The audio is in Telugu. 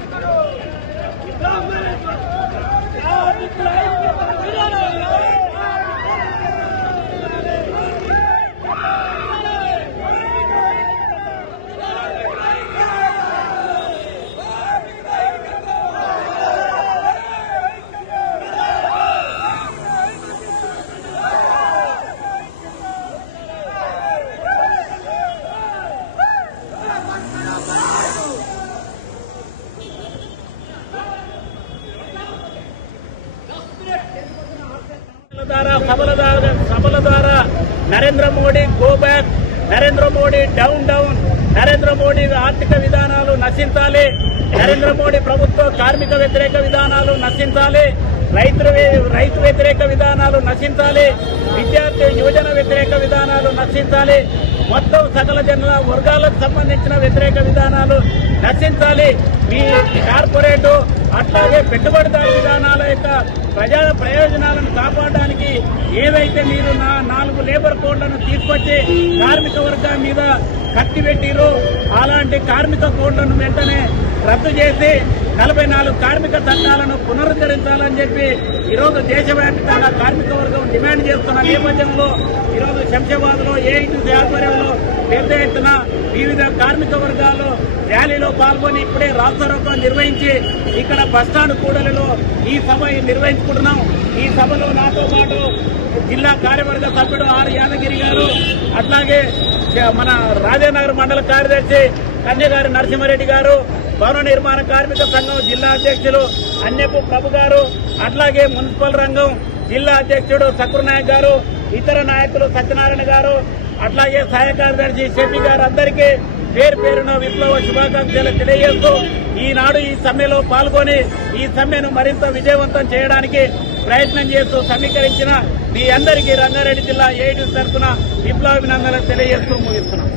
Let's go. ద్వారా సభల ద్వారా సభల ద్వారా Narendra Modi go back Narendra Modi down down Narendra Modi ఆర్థిక విధానాలు నశించాలి. నరేంద్ర మోడీ ప్రభుత్వ కార్మిక వ్యతిరేక విధానాలు నశించాలి. రైతు రైతు వ్యతిరేక విధానాలు నశించాలి. విద్యార్థి యువజన వ్యతిరేక విధానాలు నశించాలి. మొత్తం సకల జనుల వర్గాలకు సంబంధించిన వ్యతిరేక విధానాలు నశించాలి. మీ కార్పొరేటు అట్లాగే పెట్టుబడిదారు విధానాలు ప్రజా ప్రయోజనాలను కాపాడడానికి ఏవైతే మీరు నా నాలుగు లేబర్ కోడ్లను తీసుకొచ్చి కార్మిక వర్గం మీద కత్తి పెట్టిరో అలాంటి కార్మిక కోడ్లను వెంటనే రద్దు చేసి నలభై నాలుగు కార్మిక చట్టాలను పునరుద్ధరించాలని చెప్పి ఈరోజు దేశవ్యాప్తంగా కార్మిక వర్గం డిమాండ్ చేస్తున్న నేపథ్యంలో ఈరోజు శంషాబాద్లో ఏఐటీసీ ఆధ్వర్యంలో పెద్ద ఎత్తున వివిధ కార్మిక వర్గాలు ర్యాలీలో పాల్గొని ఇప్పుడే రాస్తారోకం నిర్వహించి ఇక్కడ బస్టాండ్ కూడలిలో ఈ సభ నిర్వహించుకుంటున్నాం. ఈ సభలో నాతో పాటు జిల్లా కార్యవర్గ సభ్యుడు ఆర్ యాదగిరి గారు అట్లాగే చ- మన రాజానగర్ మండల కార్యదర్శి కన్యగారి నరసింహారెడ్డి గారు భవన నిర్మాణ కార్మిక సంఘం జిల్లా అధ్యక్షులు అన్యపు ప్రభు గారు అట్లాగే మున్సిపల్ రంగం జిల్లా అధ్యక్షుడు సకృనాయక్ గారు ఇతర నాయకులు సత్యనారాయణ గారు అట్లాగే సహాయ కార్యదర్శి షఫీ గారు అందరికీ పేరు పేరున విప్లవ శుభాకాంక్షలు తెలియజేస్తూ ఈనాడు ఈ సమ్మెలో పాల్గొని ఈ సమ్మెను మరింత విజయవంతం చేయడానికి ప్రయత్నం చేస్తూ సమీకరించిన మీ అందరికీ రంగారెడ్డి జిల్లా ఏడు తరఫున విప్లవాభినందనలు తెలియజేస్తూ ముగిస్తున్నాం.